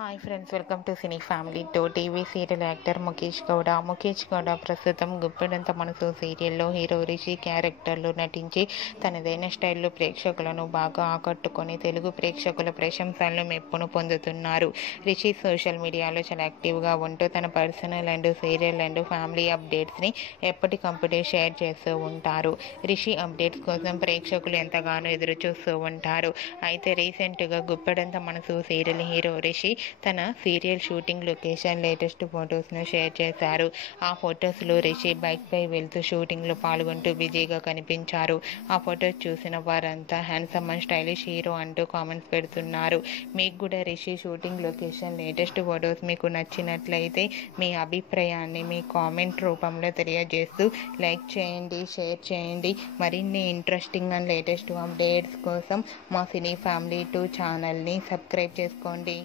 Hi friends, welcome to cine family two. TV serial actor Mukesh Gowda ప్రస్తుతం గుప్పెడంత మనసు సీరియల్లో hero Rishi క్యారెక్టర్లో నటించి తనదైన స్టైల్లో ప్రేక్షకులను బాగా ఆకట్టుకొని తెలుగు ప్రేక్షకుల ప్రశంసలను మెప్పును పొందుతున్నారు. రిషి సోషల్ మీడియాలో చాలా యాక్టివ్గా ఉంటూ తన personal and serial and family అప్డేట్స్ని ఎప్పటికప్పుడు షేర్ చేస్తూ ఉంటారు. రిషి అప్డేట్స్ కోసం ప్రేక్షకులు ఎంతగానో ఎదురు చూస్తూ ఉంటారు. అయితే రీసెంట్గా గుప్పెడంత మనసు సీరియల్ హీరో రిషి తన సీరియల్ షూటింగ్ లొకేషన్ లేటెస్ట్ ఫొటోస్ను షేర్ చేశారు. ఆ ఫొటోస్లో రిషి బైక్పై వెళ్తూ షూటింగ్లో పాల్గొంటూ బిజీగా కనిపించారు. ఆ ఫొటోస్ చూసిన వారంతా హ్యాండ్సమ్ అండ్ స్టైలిష్ హీరో అంటూ కామెంట్స్ పెడుతున్నారు. మీకు కూడా Rishi shooting location latest photos మీకు నచ్చినట్లయితే మీ అభిప్రాయాన్ని మీ కామెంట్ రూపంలో తెలియజేస్తూ లైక్ చేయండి, షేర్ చేయండి. మరిన్ని ఇంట్రెస్టింగ్ అండ్ లేటెస్ట్ అప్డేట్స్ కోసం మా సినీ ఫ్యామిలీ 2 ఛానల్ని సబ్స్క్రైబ్ చేసుకోండి.